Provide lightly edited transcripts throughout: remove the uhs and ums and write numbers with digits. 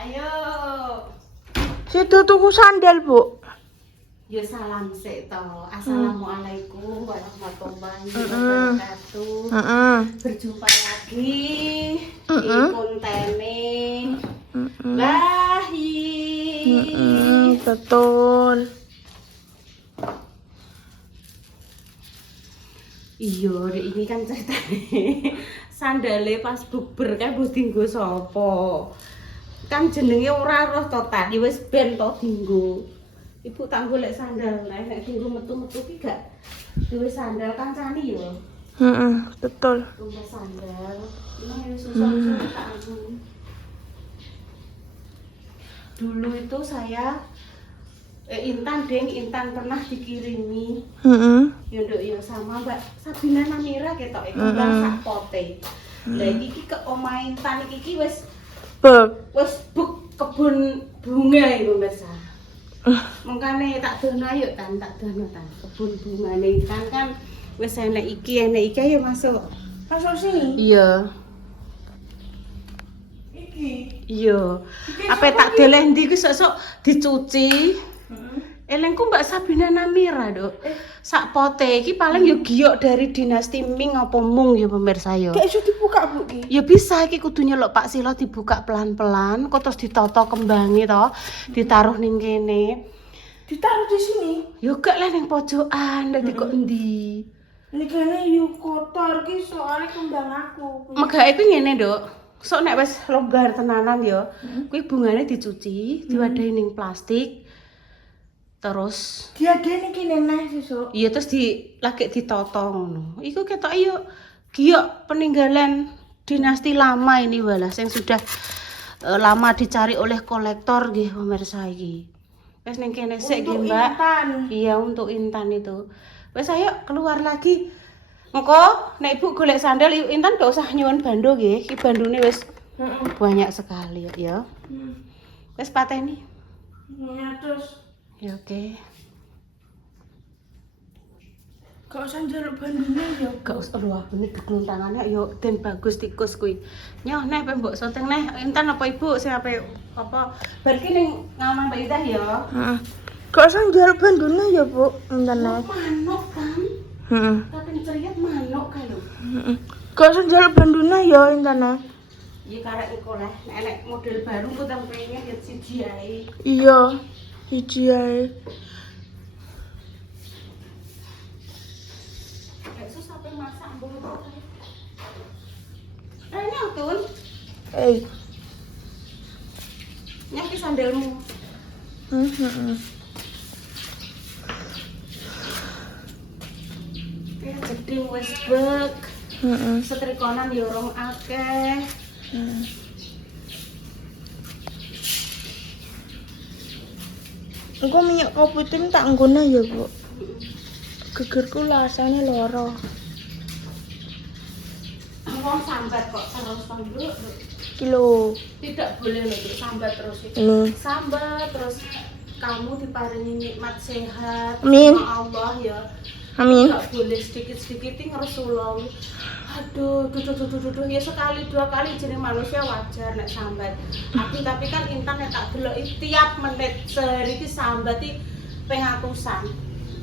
Ayo. Situ tuku sandal, Bu. Ya salam sik to. Assalamualaikum warahmatullahi wabarakatuh. Berjumpa lagi di kontene Bahi. Betul. Iya, Dek, ini kan ceritane sandale pas bukber kae mbok dinggo sapa? Kan jenenge ora roh to tadi wis ben to dinggo. Ibu tak golek sandal nek dinggo metu-metu ki gak duwe sandal kancane yo. Betul. Tumpah sandal. Ini susah tak anu. Dulu itu saya Intan pernah dikirimi. Ya nduk ya sama Mbak Sabina Namira ketok iku kan sak pote. Lah iki ke omahe Intan iki wis buk kebun bunga iku Mbak. Mengkane tak dono ayo tak dono kebun bungane Intan kan wis enek iki ayo masuk. Masuk sini. Iya. Iki. Iya. Apa tak deleh ndi ku sok dicuci. Elengku Mbak Sabina Namira, Dok. Sak pote iki paling yo giok dari dinasti Ming apa Mung ya pemirsa yo. Kayak iso dibuka, Bu iki. Ya bisa iki kudu nyeluk Pak Silo dibuka pelan-pelan, kok terus ditoto kembangi to, ditaruh ning kene. Ditaruh di sini. Yo gak lah ning pojokan, dadi kok endi. Ini kayaknya yuk kotor ki soalnya kembang aku. Megake kuwi ngene, Dok. Sok nek wis longgar tenanan yo, kuwi bungane dicuci, diwadahi ning plastik. Terus Dia niki neneh sesuk. iya terus lagi ditoto ngono. Iku ketok yo giok peninggalan dinasti lama ini walas yang sudah lama dicari oleh kolektor nggih pemirsa iki. Wes ning kene sik nggih, Mbak. Intan. Iya, untuk Intan itu. Wes ayo keluar lagi. Engko nek Ibu golek sandal Intan gak usah nyuwun bando nggih. Iki bandone wis banyak sekali ya. Wes pateni. Ya terus Ya oke. gak usah njaluk bandune ya. Gak usah lho bener gegluntangannya yo den bagus tikus kuwi. Nyoh neh pe mbok soteng neh Intan apa Ibu sing apa bar ki ning ngaman Mbak Indah ya. Heeh. Gak usah njaluk bandune ya, Bu. Intan. Manuk kan. Heeh. Tapi ceriat manuk kae lho. Gak usah njaluk bandune ya, Intan. Ya karek iku lah nek model baru ku tang pengen ya siji ae. Iya. Iki ae. Yesus sampai masak mbok. Nyatun. Nyaki sandalmu. Jeding wis bek. Setrikonan ya rong akeh. Engko minyak kepiting tak nggono ya, Bu. Gegerku rasane lara. Wong sambat kok terus Nduk. Kilo. Tidak boleh loh Nduk, sambat terus itu. Sambat terus kamu diparingi nikmat sehat Amin. sama Allah ya. Amin. Gak boleh sedikit-sedikit ngeresulong. Aduh, duh, ya sekali dua kali jeneng manusia wajar nek sambat. Tapi kan Intan nek tak delok tiap menit sehari iki sambat iki pengatusan.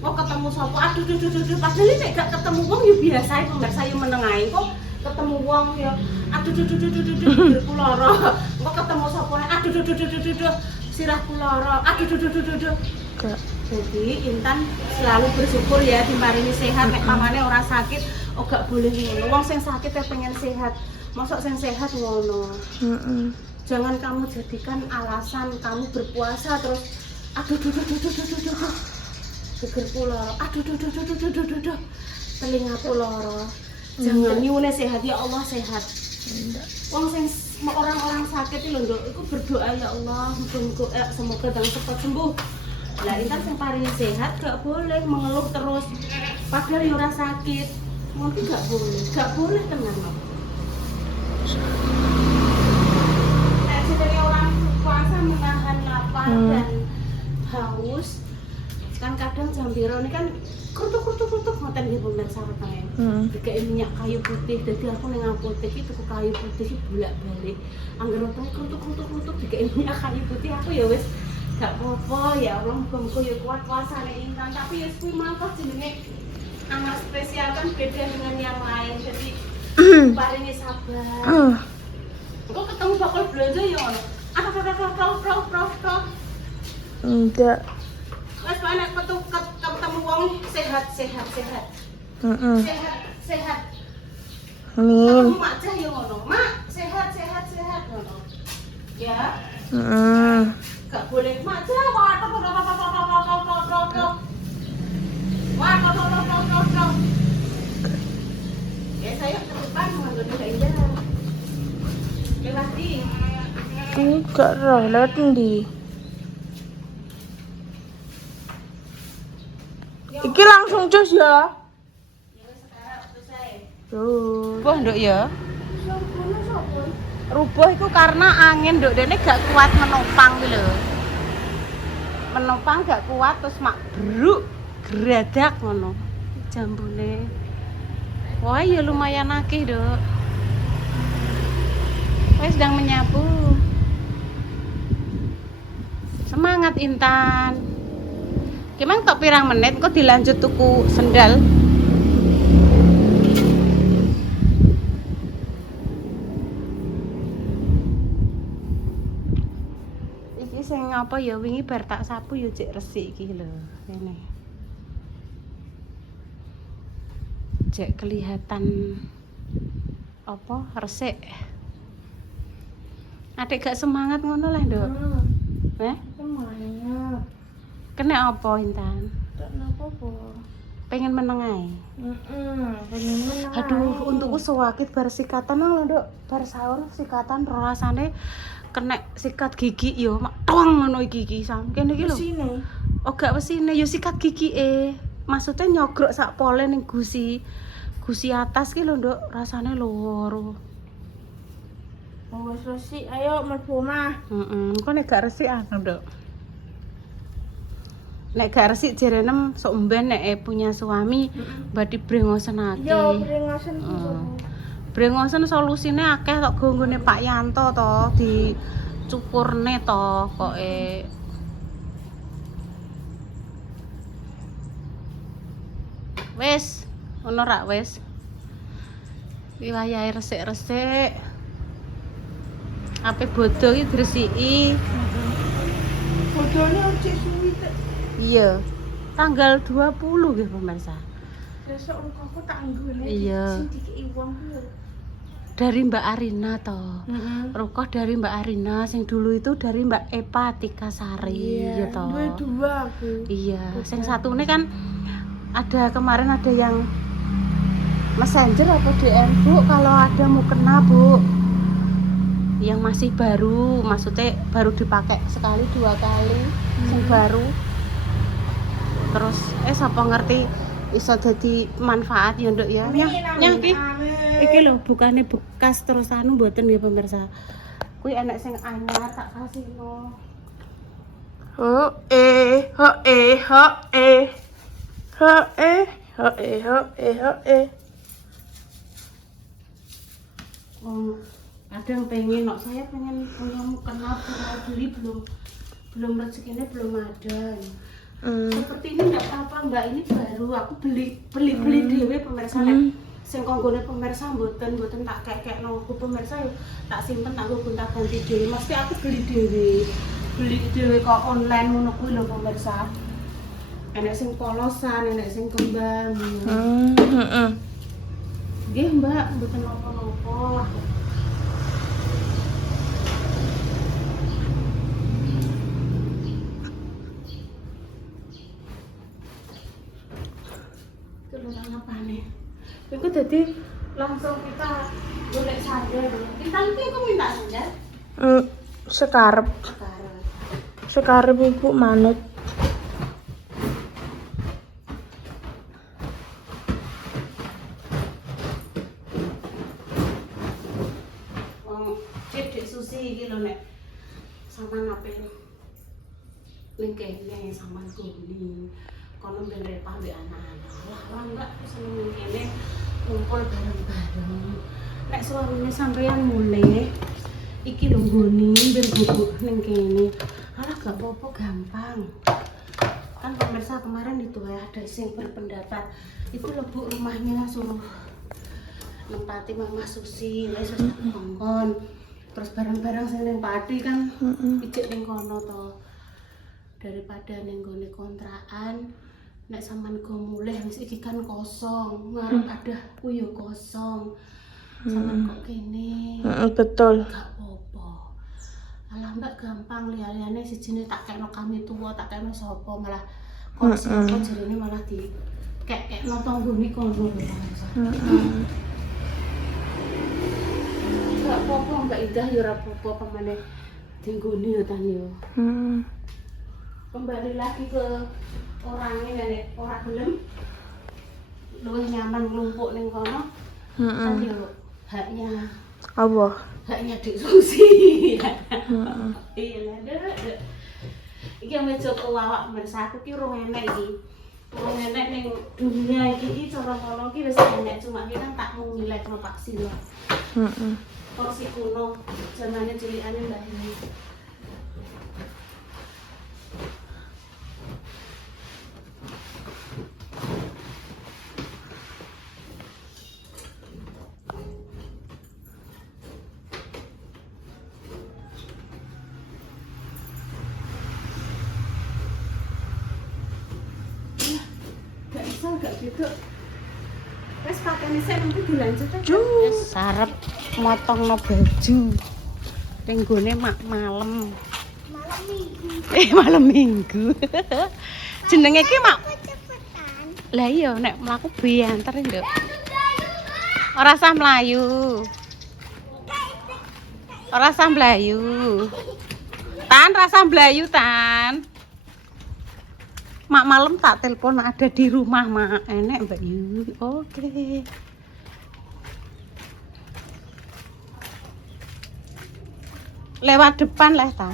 Mau ketemu sapa? Aduh, duh. Padahal nek gak ketemu wong ya biasa ae pemirsa yo meneng ae. Kok ketemu wong ya aduh, duh, lara. Kok ketemu sapa? Aduh, duh, sirahku lara. Aduh, duh. Gak. Jadi Intan selalu bersyukur ya dimarini sehat, nek pamane ora sakit, oh gak boleh ngono. Wong sing sakit ya pengen sehat. Mosok sing sehat ngono. Jangan kamu jadikan alasan kamu berpuasa terus aduh duh. Gegerku lara. Aduh duh. Telingaku lara. Jangan nyuwune sehat ya Allah sehat. Wong sing orang-orang sakit iki lho, Nduk, iku berdoa ya Allah, muga-muga semoga dang cepat sembuh. Lah Intan sing paling sehat gak boleh mengeluh terus. Padahal ya ora sakit. Mungkin gak boleh tenan kok. Nek jenenge orang puasa menahan lapar dan haus. Kan kadang jam piro ini kan krutuk ngoten nggih pemirsa rekae. Dikek minyak kayu putih. Dadi aku ning apotek iki tuku kayu putih iki bolak-balik. Angger wetenge krutuk dikei minyak kayu putih aku ya wis gak apa-apa ya Allah muga-muga ya kuat puasane Intan tapi ya kuwi mangkok jenenge amat spesial kan beda dengan yang lain jadi paringi sabar. Kok ketemu bakal belanja ya ngono. Enggak. Mas panek ketemu wong sehat. Heeh. Sehat. Amin. Ketemu mak cah ya ngono. Mak sehat ngono. Ya. Heeh. Gak boleh mak cah waduh. Ya saya ke depan mau indah. Lewat di. Enggak roh, lewat ndi? Iki langsung cus ya. Tuh. Rubuh nduk ya. Rubuh itu karena angin nduk dene gak kuat menopang kuwi lho. Menopang gak kuat terus mak bruk gradak ngono. Jambune. Wah, ya lumayan akeh, Dok. Wes sedang menyapu. Semangat Intan. Gimana tok pirang menit kok dilanjut tuku sendal? Iki sing apa ya wingi bar tak sapu ya cek resik iki lho. Ngene. Cek kelihatan apa resik. Adik gak semangat ngono lah, Nduk. Semuanya. Kena apa Intan? Tak napa-apa. Pengen meneng ae. Pengen menang. Aduh, untukku sewakit bar sikatan lho, Nduk. Bar sahur sikatan rasane kena sikat gigi yo mak toang ngono iki sampeyan iki lho. Sini. Oh gak wesine yo sikat gigi maksudnya nyogrok sak pole ning gusi atas ki lho, Nduk. Rasane loro. Wes resik, ayo mlebu omah. Kok nek gak resik aku, Nduk. Nek gak resik jerenem sok mben nek punya suami badhe brengosenake. Yo brengosen ku. Brengosen solusine akeh tok go nggone Pak Yanto to dicupurne to koke. Wes, ngono rak wes. Iki wayahe resik-resik. Ape bodo iki diresiki. Bodone cek suwi tek. Iya. Tanggal 20 nggih pemirsa. Besok rukoku tak nggone. Iya. Sing dikeki wong ku. Dari Mbak Arina toh. Rukoh dari Mbak Arina sing dulu itu dari Mbak Epa Tikasari ya toh. Dua aku. Iya, sing satune kan ada kemarin ada yang messenger apa DM, Bu, kalau ada mau kena, Bu. Yang masih baru, maksudnya baru dipakai sekali 2 kali, sing baru. Terus sapa ngerti iso dadi manfaat ya, Nduk ya. Nyah iki lho bukane bekas terus anu mboten nggih pemirsa. Kuwi enek sing anyar tak kasihno. Kadang pengen, saya pengen punya mukena beli belum rezekinya belum ada. Seperti ini enggak apa-apa Mbak, ini baru aku beli dhewe pemirsa nek sing konggone pemirsa mboten tak kek nopo pemirsa yo tak simpen tak gonta-ganti dhewe. Mesti aku beli dhewe kok online ngono kuwi lho pemirsa. Enek sing polosan, enek sing kembang. Nggih Mbak, mboten napa-napa. Kelurahan apa nih? Itu jadi langsung kita golek sandal. Kita nanti aku minta sandal. Sekarep ibu manut. Cek Susi iki lho nek sampean ape ning kene sampean kuning kono ben repah mbek anak-anak. Lah enggak seneng kene kumpul bareng-bareng. Nek suamine sampean mulih iki lho nggone ben bubuk ning kene. Alah gak apa-apa gampang. Kan pemirsa kemarin itu ya ada sing berpendapat itu lho Bu rumahnya suruh nempati Mama Susi wis kongkon. Terus barang-barang sing ning padi kan ijek ning kono to. Daripada ning gone kontrakan nek sampean go mulih wis iki kan kosong, ngarep ada yo kosong. Sampean kok kene. Betul. Gak apa-apa. Alah Mbak gampang liya-liyane sijine tak kekno kami tuwa, tak kekno sapa malah kok sapa jarene malah di kekno tanggone kono lho. Gak apa-apa Mbak Indah ya ora apa-apa pamane dinggone ya tan yo. Kembali lagi ke orangnya nek ora gelem luwih nyaman nglumpuk ning kono. Kan yo haknya Apa? haknya Dik Susi. Iya lah, Dek. Iki yang meja kewawak bersatu ki urung enek iki. Urung enek ning dunia iki cara ngono ki wis enek cuma ki kan tak mung milekno Pak Silo. Porsi kuno zamane cilikane Mbak Ini. Gak bisa, gak gitu. Wes pakane sik nanti dilanjut aja. Wes sarep motongno baju. Ning gone mak malam. Malam minggu. Malam minggu. Jenenge ki mak cepetan. Lah iya nek mlaku bianter nduk. Ora sah mlayu. Ora sah mlayu. Tan rasa mlayu tan. Mak malam tak telepon ada di rumah mak enek Mbak Yu. Oke. Lewat depan lah tan.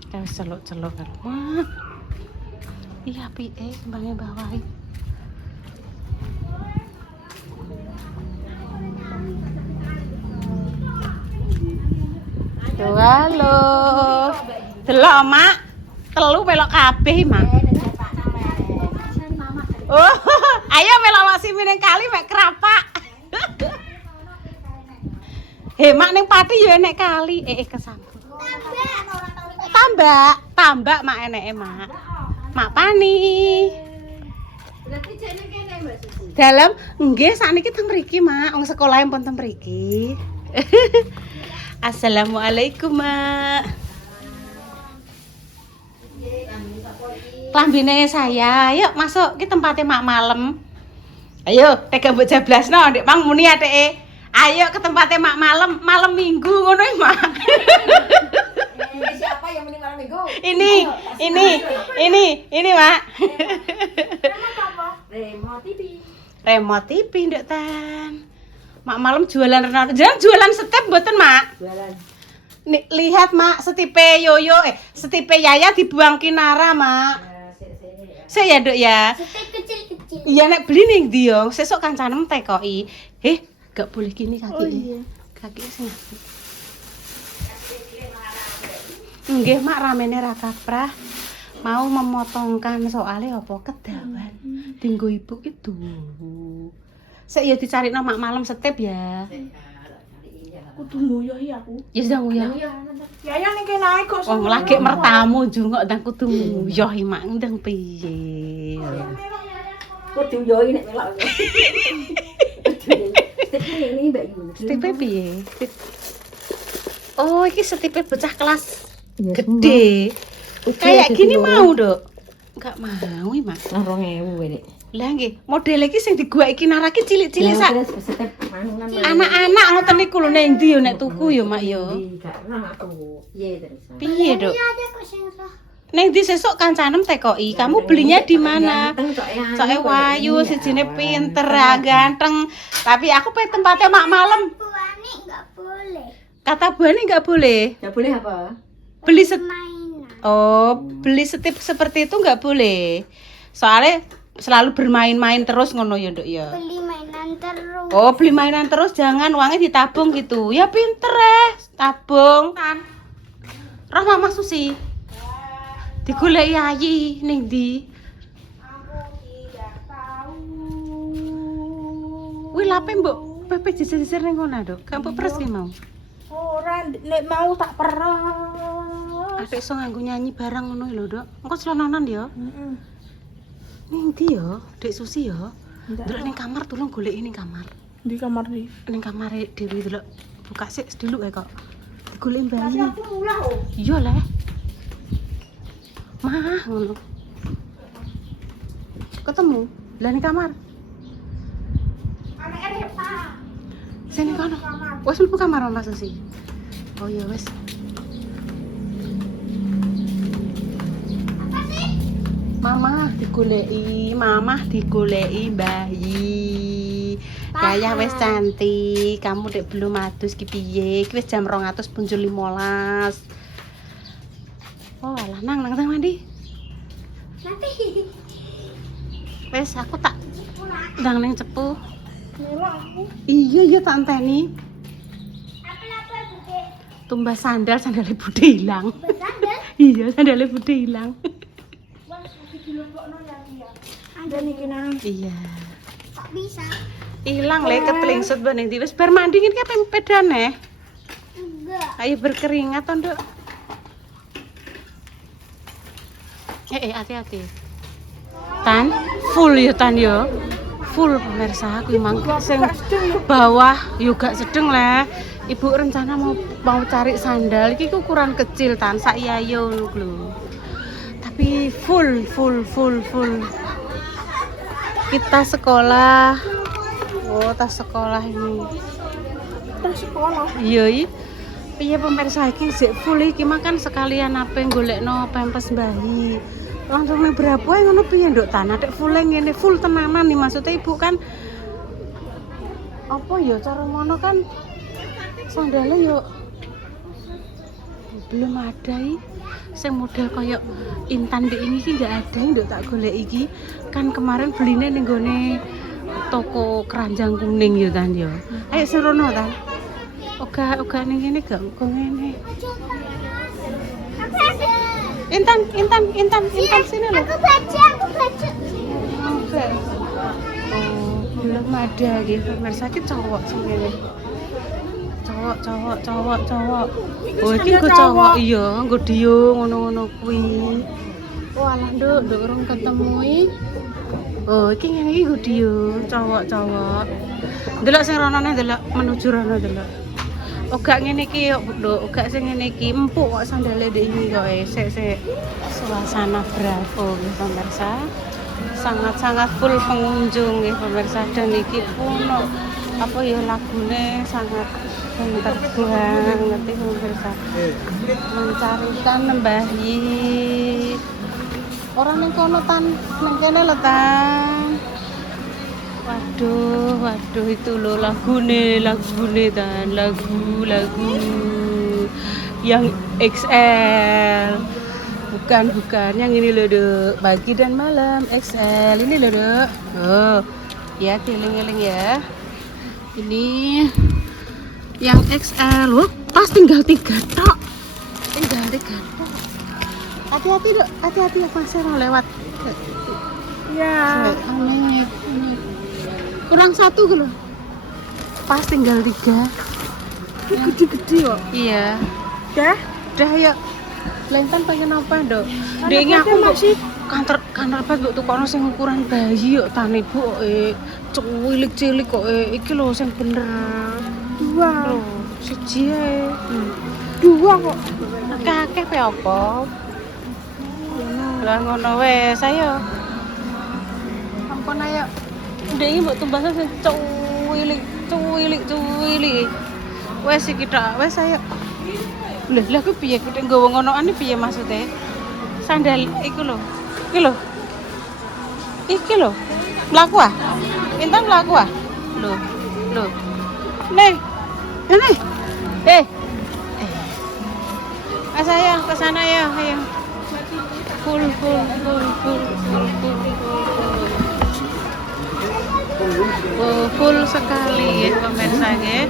Kita celuk-celuk kan. Wah. Iya piye kembangnya bawahi. Halo. Delok, Mak. Telu melok kabeh, Mak. Oh, ayo melok Maksimi ning kali mek kerapak. He, Mak ning pati ya enek kali. Kesambut. Tambak Mak eneke, Mak. Mak pani. Berarti jane kene Mbak Susi. Dalem nggih sakniki teng mriki, Mak. Wong sekolahe pun teng mriki. Assalamualaikum, Mak. Klambine saya, yuk masuk ki tempatnya Mak malam. Ayo, tega mbok jablasno, Ndek Mang muni ateke. Ayo ke tempatnya Mak malam, malam Minggu ngono iki, Mak. Siapa yang muni malam Minggu? Ini, Mak. Remote TV. Remote TV, Ndek Tan. Mak malam jualan Renat. Jangan jualan step mboten, Mak. Jualan. Nih, lihat Mak, setipe Yoyo setipe Yaya dibuang Kinara, Mak. Saya Dok ya. Step kecil-kecil. Iya nek beli ning ndi yo, sesuk kancanem tekoki. Gak boleh gini kaki. Oh iya. Kaki sing. Nggih, Mak ramene ra kaprah. Mau memotongkan soalnya apa kedawan. Dinggo ibu itu. Sik ya dicarikno Mak malam step ya. Kudu nguyohi aku. Ya sudah nguyah. Ya ning kene ae kok. Wong lagi mertamu jungok ndang kudu nguyah Mak ndang piye. Kudu yo nek melok. Step ini Mbak Yu. Stipe piye? Oh, iki stipe bocah kelas gede. Kayak gini mau, Dok. Enggak mau, Mak. Lah 2000 Nek. Lah nggih, model iki sing diguwaki Kinara ki cilik-cilik sak. Step manunan. Anak-anak ngoten niku lho ning ndi yo nek tuku yo, Mak yo. Gak pernah aku. Piye terus? Piye, Dok? Ning ndi sesuk kancanem tekoki. Kamu belinya di mana? Soke wayu, sijine pinter, ganteng. Tapi aku pengen tempatnya Mak malam. Buani nggak boleh. Kata Bu Ani nggak boleh. Gak boleh apa? Beli Mainan. Oh, beli setip seperti itu nggak boleh. Soalnya selalu bermain-main terus ngono ya, Nduk ya. Beli mainan terus. Oh, beli mainan terus jangan uangnya ditabung gitu. Ya pinter tabung. Kan. Roh Mama Susi. Digoleki ayi ning ndi? Wih, lape mbok pepe jisir-jisir ning kono, Nduk. Kampuk pres ki mau. Ora nek mau tak peres. Adek iso nganggo nyanyi barang ngono lho, Nduk. Engko celonanan ya. Heeh. Ning ndi ya, Dek Susi ya? Ndak. Delok ning kamar tolong goleki ning kamar. Di kamar di. Ning kamare Dewi delok. Buka sik dulu kok. Digoleki bayi. Aku mulai oh. Iya le. Mah ngono. Ketemu lah ning kamar. Anak Eva. Sini kono. Wes mlebu kamar Mas Susi. Oh iya wes. Mama digoleki bayi. Gaya wes cantik, kamu dek belum adus ki piye? Ki wis jam 200 punjul 15. Oh, alah nang mandi. Nanti. Wes aku tak ndang ning cepu. Melo aku. Iya tak enteni. Apa Bude? Tumbas sandalnya Bude hilang. Bersandal? Iya, sandalnya Bude hilang. Wes iki dilebokno ya dia. Ada niki nang. Iya. Kok bisa? Hilang le ketelingsut baning ndi wis bar mandi ngene ki pempedane. Enggak. Ayo berkeringat to, Nduk. Hati-hati. Tan, full ya Tan ya. Full pemirsa aku emang sing bawah juga sedeng le. Ibu rencana mau cari sandal iki ukuran kecil Tan, sak yayo lho. Tapi full. Kita sekolah. Oh, tas sekolah ini. Tas sekolah. Iya. Piye pemirsa iki sik full iki makan sekalian ape golekno pempes bayi. Langsung ning berapa ngono piye Nduk tanah tek full ngene full tenanan nih maksudnya Ibu kan apa ya cara ngono kan sandalnya yo belum ada sing model kaya Intan dek ini ki ndak ada Nduk tak golek iki kan kemarin beline ning gone toko keranjang kuning ya Tan ya. Ayo serono Tan. Oga ning ngene gak kok ngene. Intan sini loh. Aku baca. Oke. Oh, belum ada gitu. Pemirsa ki cowok sini. Cowok. Oh, iki go cowok. Iya, nggo dio ngono-ngono kuwi. Oh, alah Nduk urung ketemu iki. Oh, iki ngene iki go dio, cowok. Delok sing ronone delok menuju rono delok. Gak ngene iki yo, Nduk, gak sing ngene iki empuk kok sandale ndek iki kok sik. Suasana Bravo nggih pemirsa. Sangat full pengunjung nggih pemirsa dan iki pun apa ya lagune sangat terbang ngerti pemirsa. Mencarikan bayi. Orang ning kono Tan, ning kene lho Tan. Waduh itu loh lagune Tan, lagu yang XL. Bukan yang ini loh Dek, pagi dan malam XL ini loh Dek. Oh, ya tiling-tiling ya. Ini yang XL loh, pas tinggal 3 tok. Hati-hati Dek, hati-hati ya Mas orang lewat. Ya. Aneh. Kurang 1 gitu loh. Pas tinggal 3. Gede-gede kok. Iya. Dah Ya. Lentan pengen apa, Dok? Deknya aku masih kantor pas mbok tukono sing ukuran bayi yo Tan Ibu cilik kok iki lho sing bener. 2. Loh, siji ae. 2 kok. Akeh pe apa? Lah ngono wes ayo. Ampun ayo. Ndek iki mbok tumbasan sing cuwilik. Wes iki tok, wes ayo. Lah ku piye kuwi nggawa ngonoan piye maksude? Sandal iku lho. Iki lho. Mlaku ah? Intan mlaku ah? Lho. Nih. Ayo ke sana ya, ayo. full. Full sekali ya pemirsa ya.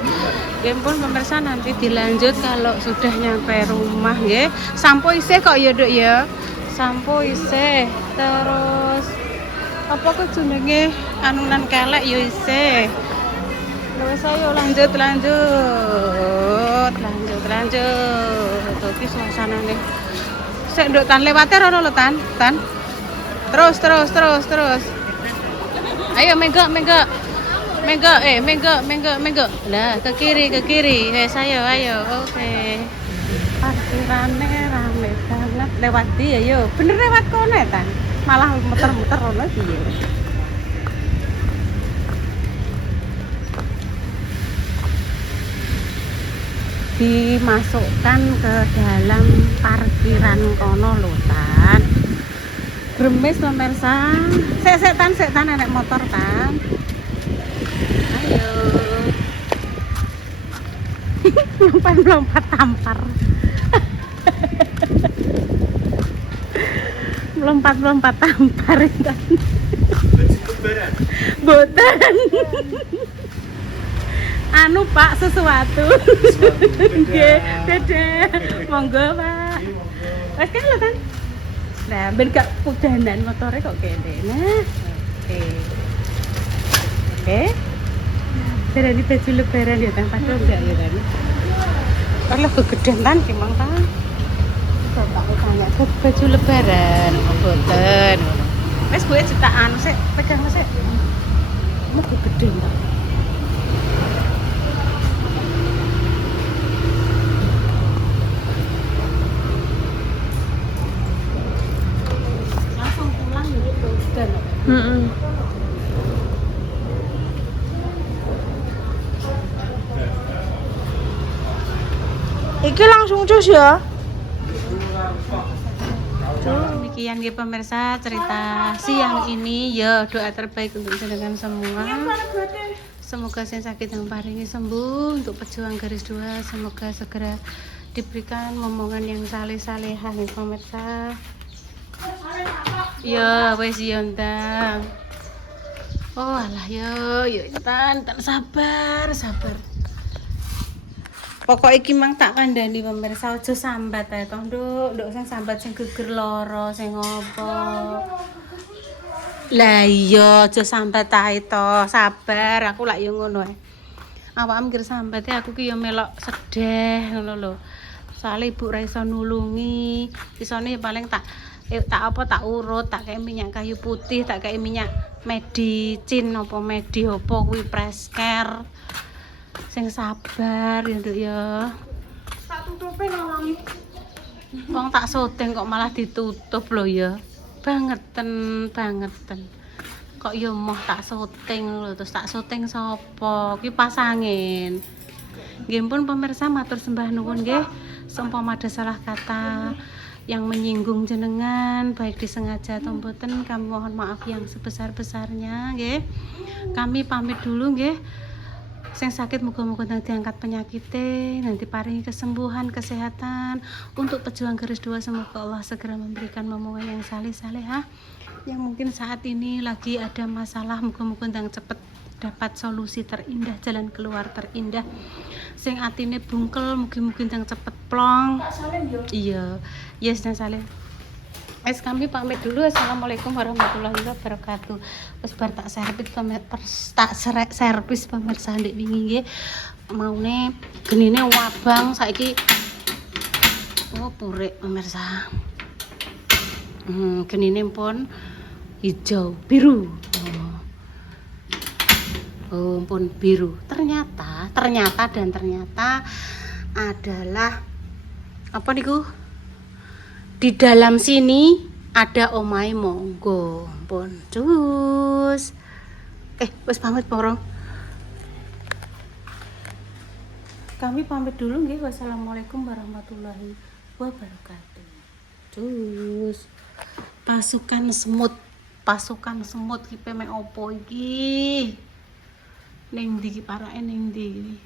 Pun pemirsa nanti dilanjut kalau sudah nyampe rumah ya. Sampo isih kok ya Dok ya. Sampo isih. Terus apa kok jenenge anunan kelek ya isih. Wes ayo lanjut. Tuh ki suasanane. Sik Nduk Tan lewate rono lho Tan. Terus. Ayo mega. Lah ke kiri. Ayo. Oke. Parkirannya rame banget. Lewat dia yo. Bener lewat kono ya Tan. Malah muter-muter rono piye. Dimasukkan ke dalam parkiran kono lho Tan. Gremes pemirsa. Sek Tan enek motor Tan. Ayo. Lompat tampar. Melompat tampar Tan. Boten. Anu Pak sesuatu. Nggih, dadah. Monggo Pak. Wes kan lho Tan. Nah, ben gak udanan motore kok kene. Nah. Oke. Dari baju lebaran ya Tan, padahal enggak ya Tan. Kalau kegedean Tan gimana Tan? Bapak tanya baju lebaran, mboten. Wes gue cetakan sik, pegang sik. Mau kegedean Tan. Iki langsung cus ya. Demikian ya pemirsa cerita siang ini ya, doa terbaik untuk jenengan semua. Semoga yang sakit yang paringi sembuh, untuk pejuang garis 2 semoga segera diberikan momongan yang saleh-salehah ya pemirsa. Ya wes yontang. Oh alah yo Tan sabar. Pokok iki mang tak kandhani pemirsa aja sambat ae toh Nduk sing sambat sing geger lara sing ngopo. Lah iya aja sambat ae toh, sabar aku lak yo ngono ae. Awakmu mikir sambat e aku ki yo melok sedih ngono lho. Soale ibu ra iso nulungi, isone paling tak urut, tak kei minyak kayu putih, tak kei minyak medicin apa medi apa kuwi Presker. Sing sabar ya Nduk ya. Tak tutupe nang wong tak syuting kok malah ditutup lho ya. Bangeten. Kok ya moh tak syuting lho, terus tak syuting sapa? Kipas angin. Nggih pun pemirsa matur sembah nuwun nggih. Seumpama ada salah kata yang menyinggung jenengan baik disengaja atau mboten, kami mohon maaf yang sebesar-besarnya nggih. Kami pamit dulu nggih. Sing sakit muga-muga diangkat penyakitnya, nanti paringi kesembuhan, kesehatan. Untuk pejuang garis 2 semoga Allah segera memberikan momongan yang saleh-salehah. Yang mungkin saat ini lagi ada masalah, muga-muga cepet dapat solusi terindah, jalan keluar terindah. Sing atine bungkel mugi-mugi cepet plong. Iya, yes dan salim. Kami pamit dulu. Assalamualaikum warahmatullahi wabarakatuh. Wis bar tak servis pemirsa ndek wingi nggih. Maune genine wabang saiki. Oh, purik pemirsa. Genine pun hijau biru. Oh, pun biru. Ternyata adalah apa niku? Di dalam sini ada omahe monggo. Pun cus. Wis pamit porong. Kami pamit dulu nggih. Wassalamualaikum warahmatullahi wabarakatuh. Cus. Pasukan semut ki pemek opo iki? Ning ndi ki parake ning ndi?